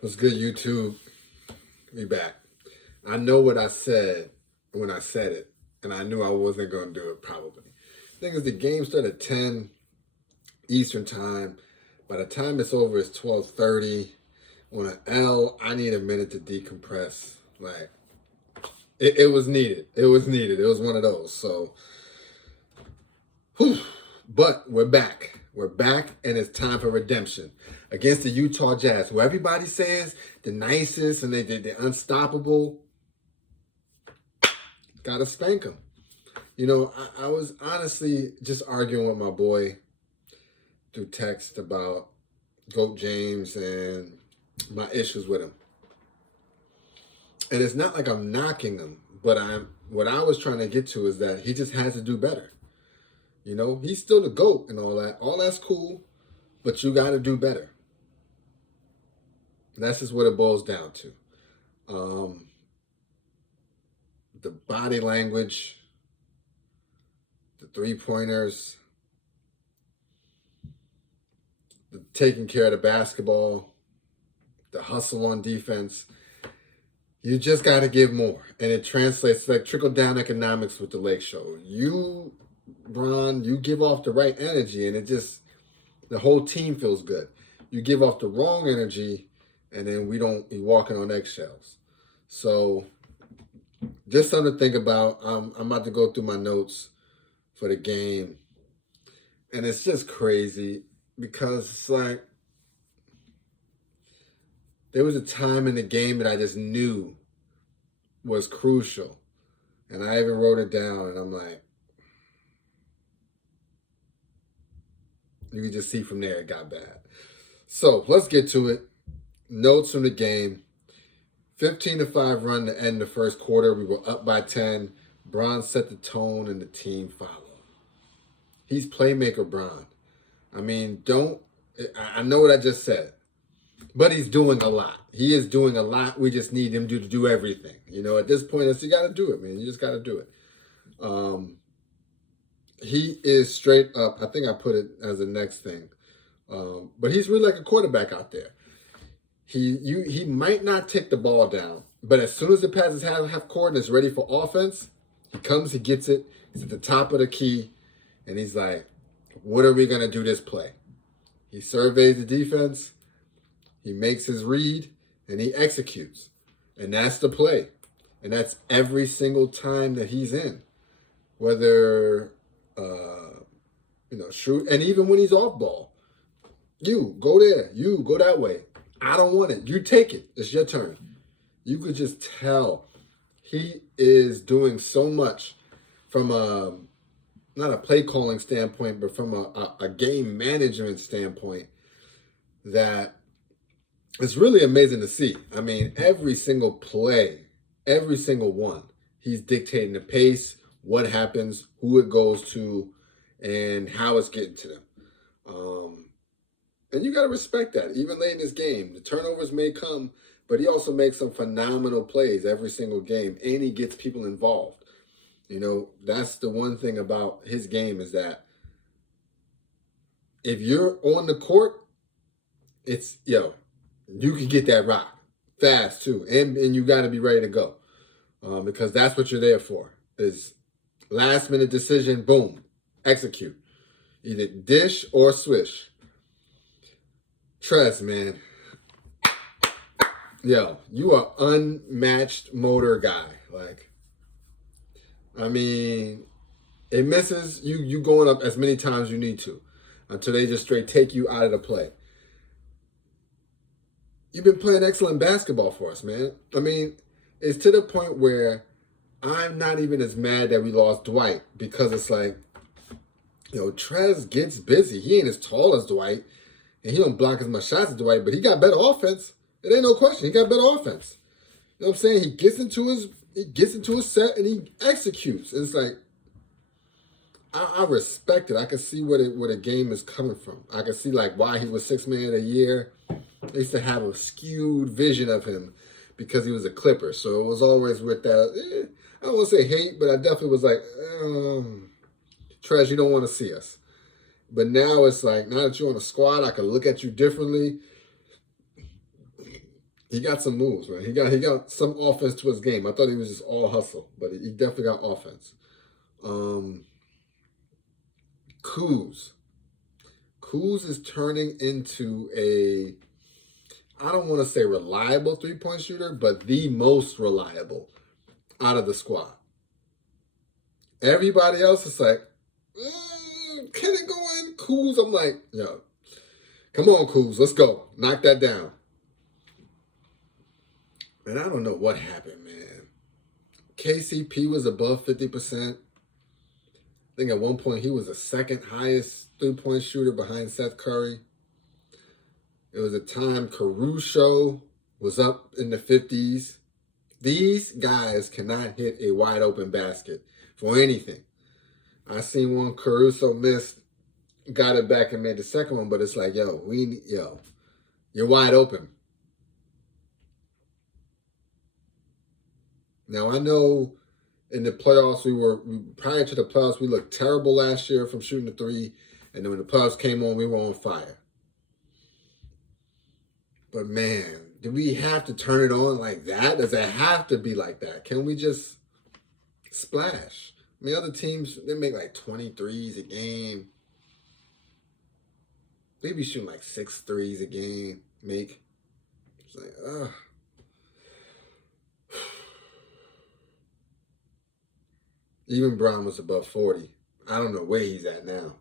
What's good, YouTube? We back. I know what I said when I said it, and I knew I wasn't going to do it probably. The thing is, the game started at 10 Eastern Time. By the time it's over, it's 12:30. On an L, I need a minute to decompress. Like, it was needed. It was needed. It was one of those. So, whew. But we're back. We're back, and it's time for redemption against the Utah Jazz, who everybody says the nicest and they're unstoppable. Gotta spank them. You know, I was honestly just arguing with my boy through text about Goat James and my issues with him. And it's not like I'm knocking him, but what I was trying to get to is that he just has to do better. You know, he's still the GOAT and all that. All that's cool, but you got to do better. That's just what it boils down to. The body language, the three-pointers, the taking care of the basketball, the hustle on defense. You just got to give more. And it translates like trickle-down economics with the LakeShow. You, Bron, you give off the right energy, and the whole team feels good. You give off the wrong energy, and then you're walking on eggshells. So just something to think about. I'm about to go through my notes for the game. And it's just crazy because it's like there was a time in the game that I just knew was crucial. And I even wrote it down, and I'm like, you can just see from there it got bad. So let's get to it. Notes from the game. 15-5 run to end the first quarter. We were up by 10. Bron set the tone, and the team followed. He's playmaker Bron. I mean, I know what I just said, but he's doing a lot. He is doing a lot. We just need him to do everything. You know, at this point, you got to do it, man. You just got to do it. He is straight up. I think I put it as the next thing. But he's really like a quarterback out there. He might not take the ball down, but as soon as it passes half court and it's ready for offense, he comes, he gets it. He's at the top of the key, and he's like, what are we going to do this play? He surveys the defense, he makes his read, and he executes. And that's the play. And that's every single time that he's in. Whether, shoot, and even when he's off ball, you go there, you go that way. I don't want it. You take it. It's your turn. You could just tell he is doing so much from not a play calling standpoint, but from a game management standpoint that it's really amazing to see. I mean, every single play, every single one, he's dictating the pace, what happens, who it goes to, and how it's getting to them. And you got to respect that. Even late in this game, the turnovers may come, but he also makes some phenomenal plays every single game, and he gets people involved. You know, that's the one thing about his game is that if you're on the court, you can get that rock fast too, and you got to be ready to go because that's what you're there for. Is last minute decision, boom, execute, either dish or swish. Trez, man. Yo, you are unmatched motor guy. Like, I mean, it misses you going up as many times as you need to until they just straight take you out of the play. You've been playing excellent basketball for us, man. I mean, it's to the point where I'm not even as mad that we lost Dwight because it's like, Trez gets busy. He ain't as tall as Dwight. And he don't block as much shots as Dwight, but he got better offense. It ain't no question. He got better offense. You know what I'm saying? He gets into his set and he executes. And it's like I respect it. I can see where the game is coming from. I can see like why he was $6 million a year. I used to have a skewed vision of him because he was a Clipper. So it was always with that. I don't want to say hate, but I definitely was like, Trez, you don't want to see us. But now it's like, now that you're on a squad, I can look at you differently. He got some moves, man. He got some offense to his game. I thought he was just all hustle, but he definitely got offense. Um, Kuz. Kuz is turning into a, I don't want to say reliable 3-point shooter, but the most reliable out of the squad. Everybody else is like, can it go in? Kuz, I'm like, yo, come on, Kuz, let's go. Knock that down. And I don't know what happened, man. KCP was above 50%. I think at one point he was the second highest 3-point shooter behind Seth Curry. It was a time Caruso was up in the 50s. These guys cannot hit a wide open basket for anything. I seen one Caruso missed, got it back and made the second one, but it's like, yo, you're wide open. Now I know in the playoffs prior to the playoffs we looked terrible last year from shooting the three, and then when the playoffs came on, we were on fire. But man, do we have to turn it on like that? Does it have to be like that? Can we just splash? I mean, other teams, they make like 23s a game. They be shooting like 6 threes a game. It's like, ugh. Even Brown was above 40. I don't know where he's at now.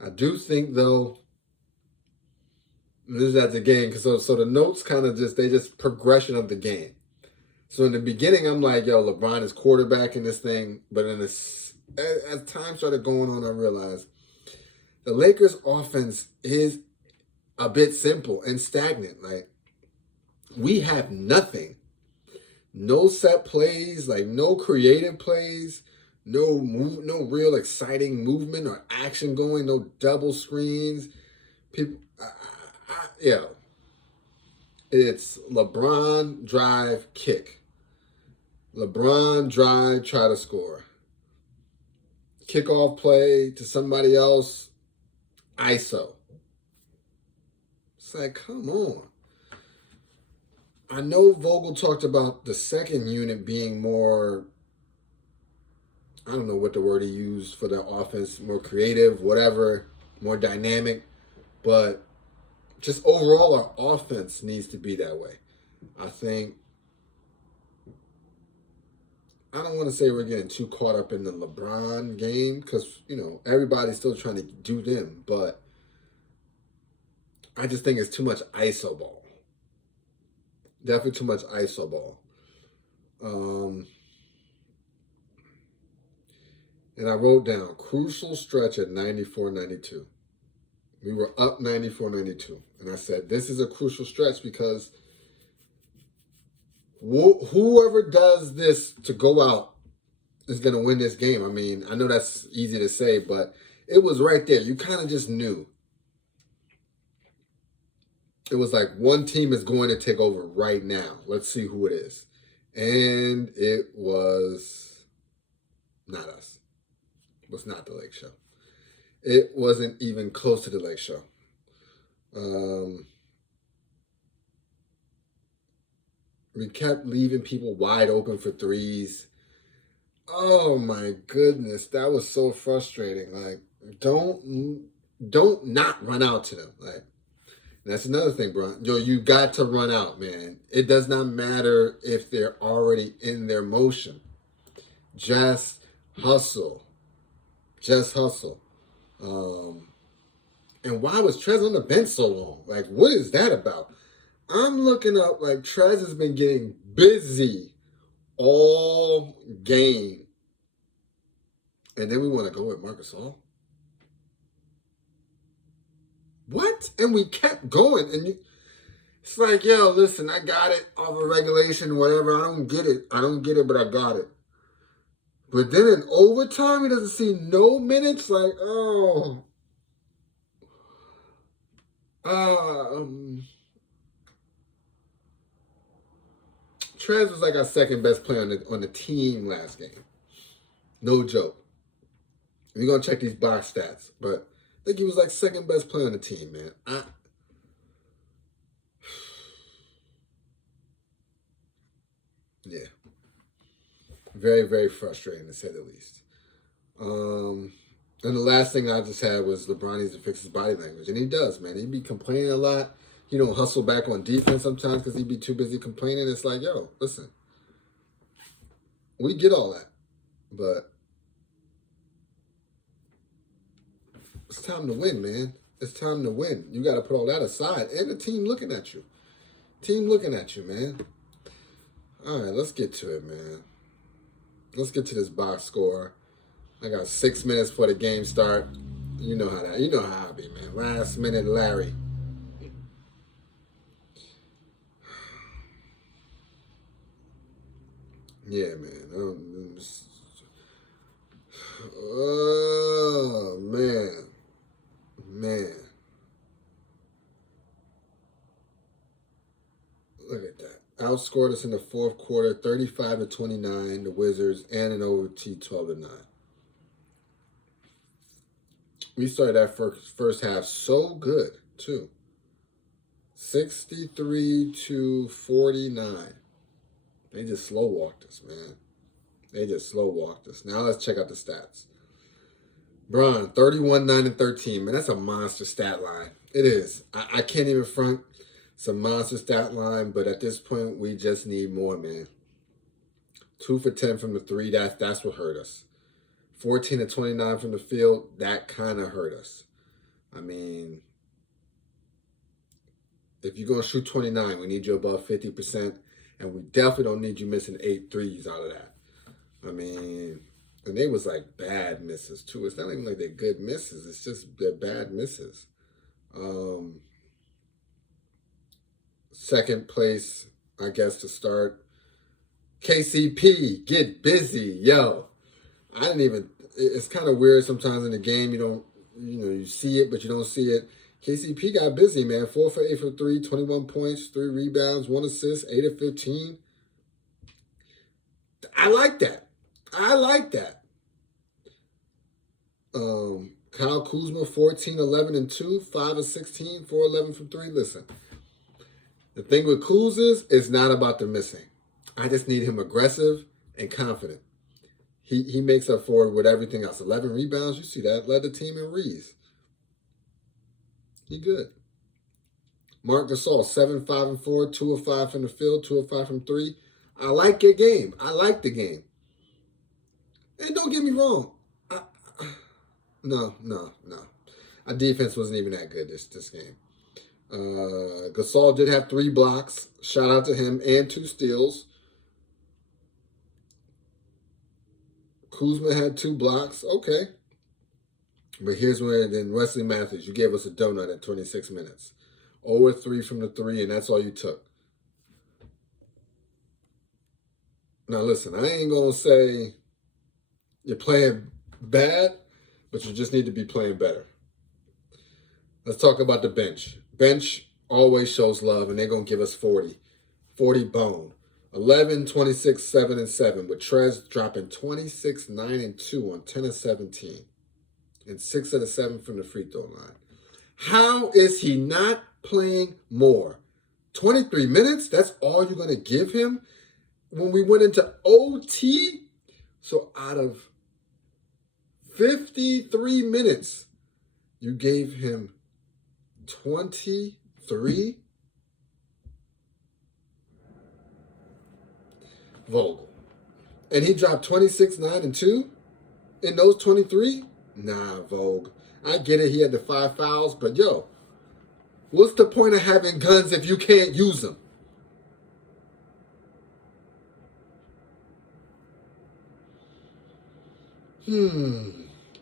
I do think though, this is at the game, because so the notes kind of just progression of the game. So in the beginning, I'm like, yo, LeBron is quarterbacking this thing, but as time started going on, I realized the Lakers' offense is a bit simple and stagnant. Like, we have nothing. No set plays, like no creative plays, no real exciting movement or action going, no double screens. People, yeah. It's LeBron, drive, kick. LeBron, drive, try to score. Kickoff play to somebody else, ISO. It's like, come on. I know Vogel talked about the second unit being more, I don't know what the word he used for the offense, more creative, whatever, more dynamic. But just overall, our offense needs to be that way. I think, I don't want to say we're getting too caught up in the LeBron game because, everybody's still trying to do them. But I just think it's too much ISO ball. Definitely too much ISO ball. And I wrote down crucial stretch at 94-92. We were up 94-92. And I said, this is a crucial stretch because whoever does this to go out is going to win this game. I mean, I know that's easy to say, but it was right there. You kind of just knew. It was like one team is going to take over right now. Let's see who it is. And it was not us. It was not the LakeShow. It wasn't even close to the LakeShow. We kept leaving people wide open for threes. Oh my goodness, that was so frustrating. Like, don't not run out to them. Like, that's another thing, bro. Yo, you got to run out, man. It does not matter if they're already in their motion. Just hustle. Just hustle. And why was Trez on the bench so long? Like, what is that about? I'm looking up, like, Trez has been getting busy all game. And then we want to go with Marc Gasol? What? And we kept going. And it's like, yo, listen, I got it off of regulation, whatever. I don't get it, but I got it. But then in overtime, he doesn't see no minutes. Like, oh. Trez was like our second best player on the team last game. No joke. We're going to check these box stats. But I think he was like second best player on the team, man. Yeah. Very, very frustrating to say the least. And the last thing I just had was LeBron needs to fix his body language. And he does, man. He be complaining a lot. He don't hustle back on defense sometimes because he be too busy complaining. It's like, yo, listen. We get all that. But it's time to win, man. It's time to win. You got to put all that aside. And the team looking at you. Team looking at you, man. All right, let's get to it, man. Let's get to this box score. I got 6 minutes before the game start. You know how I be, man. Last minute Larry. Yeah, man. Oh, man. Man. Look at that. Outscored us in the fourth quarter, 35-29, the Wizards, and an OT 12-9. We started that first half so good, too. 63-49. They just slow walked us, man. They just slow walked us. Now let's check out the stats. Bron, 31, 9, and 13. Man, that's a monster stat line. It is. I can't even front. It's a monster stat line, but at this point, we just need more, man. 2 for 10 from the three. That's what hurt us. 14-29 from the field. That kind of hurt us. I mean, if you're going to shoot 29, we need you above 50%, and we definitely don't need you missing 8 threes out of that. I mean, and they was like bad misses, too. It's not even like they're good misses. It's just they're bad misses. Second place, I guess, to start. KCP, get busy, yo. I didn't even, it's kind of weird sometimes in the game. You see it, but you don't see it. KCP got busy, man. 4 for 8 for 3, 21 points, 3 rebounds, 1 assist, 8 of 15. I like that. Kyle Kuzma, 14, 11, and 2, 5 of 16, 4, 11 from 3. Listen, the thing with Kuz is, it's not about the missing. I just need him aggressive and confident. He makes up for it with everything else. 11 rebounds, you see that. Led the team in rees. He good. Marc Gasol, 7, 5, and 4, 2 of 5 from the field, 2 of 5 from 3. I like your game. I like the game. And don't get me wrong. No. Our defense wasn't even that good this game. Gasol did have 3 blocks. Shout out to him. And 2 steals. Kuzma had 2 blocks. Okay. But here's where then Wesley Matthews, you gave us a donut at 26 minutes. 0-3 from the 3, and that's all you took. Now listen, I ain't going to say you're playing bad, but you just need to be playing better. Let's talk about the bench. Bench always shows love, and they're going to give us 40. 40 bone. 11, 26, 7, and 7, with Trez dropping 26, 9, and 2 on 10 of 17. And 6 of the 7 from the free throw line. How is he not playing more? 23 minutes? That's all you're going to give him? When we went into OT? So out of 53 minutes, you gave him 23? Vogel. And he dropped 26, 9, and 2 in those 23? Nah, Vogue. I get it. He had the 5 fouls, but yo, what's the point of having guns if you can't use them?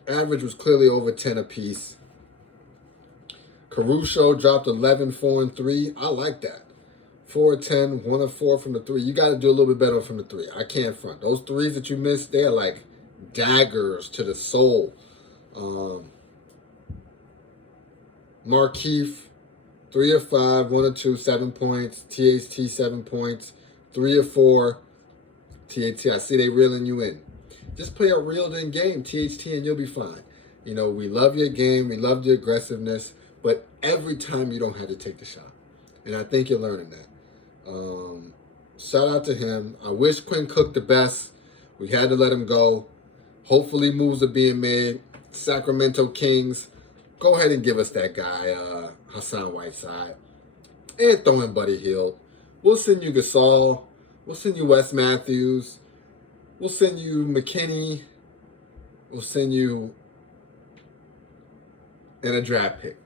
Average was clearly over 10 apiece. Caruso dropped 11, 4, and 3. I like that. 4 of 10, 1 of 4 from the 3. You got to do a little bit better from the 3. I can't front. Those 3s that you missed, they are like daggers to the soul. Markeith, 3 of 5, 1 of 2, 7 points. THT, 7 points. 3 of 4. TAT, I see they reeling you in. Just play a reeled in game, THT, and you'll be fine. You know, we love your game, we love your aggressiveness, but every time you don't have to take the shot. And I think you're learning that. Shout out to him. I wish Quinn Cook the best. We had to let him go. Hopefully moves are being made. Sacramento Kings, go ahead and give us that guy, Hassan Whiteside. And throw in Buddy Hield. We'll send you Gasol. We'll send you Wes Matthews. We'll send you McKinney. We'll send you and a draft pick.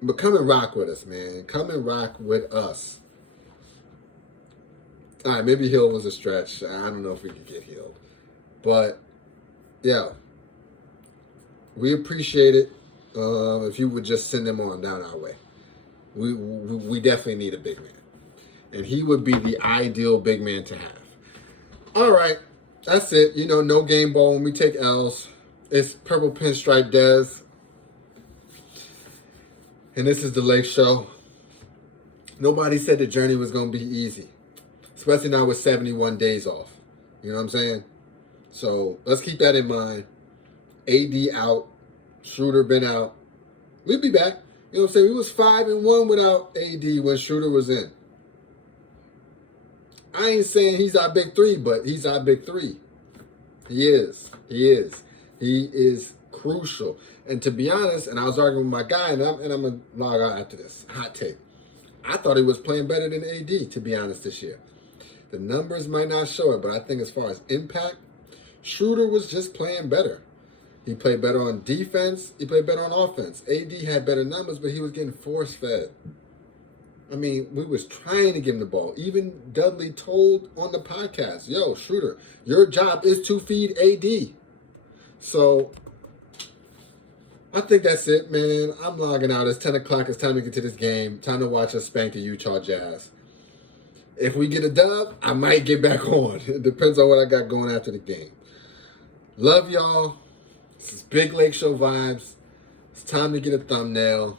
But come and rock with us, man. Come and rock with us. All right, maybe Hill was a stretch. I don't know if we could get Hill. But, yeah. We appreciate it if you would just send them on down our way. We definitely need a big man. And he would be the ideal big man to have. All right. That's it. You know, no game ball when we take L's. It's Purple Pinstripe Dez. And this is the Lake Show. Nobody said the journey was going to be easy. Especially now with 71 days off. You know what I'm saying? So let's keep that in mind. AD out. Schroeder been out. We'll be back. You know what I'm saying? We was 5-1 without AD when Schroeder was in. I ain't saying he's our big three, but he's our big three. He is. He is. He is crucial. And to be honest, and I was arguing with my guy, and I'm going to log out after this. Hot take. I thought he was playing better than AD, to be honest, this year. The numbers might not show it, but I think as far as impact, Schroeder was just playing better. He played better on defense. He played better on offense. AD had better numbers, but he was getting force-fed. I mean, we was trying to give him the ball. Even Dudley told on the podcast, yo, Schroeder, your job is to feed AD. So I think that's it, man. I'm logging out. It's 10 o'clock. It's time to get to this game. Time to watch us spank the Utah Jazz. If we get a dub, I might get back on. It depends on what I got going after the game. Love y'all. This is Big Lake Show vibes. It's time to get a thumbnail.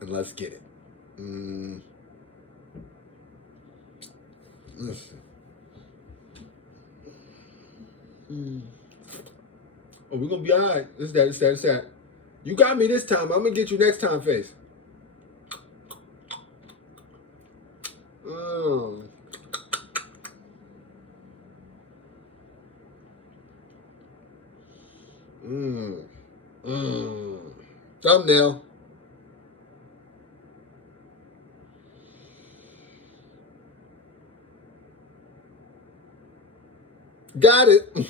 And let's get it. Listen. Oh, we're going to be all right. It's that. You got me this time. I'm going to get you next time, face. Thumbnail. Got it.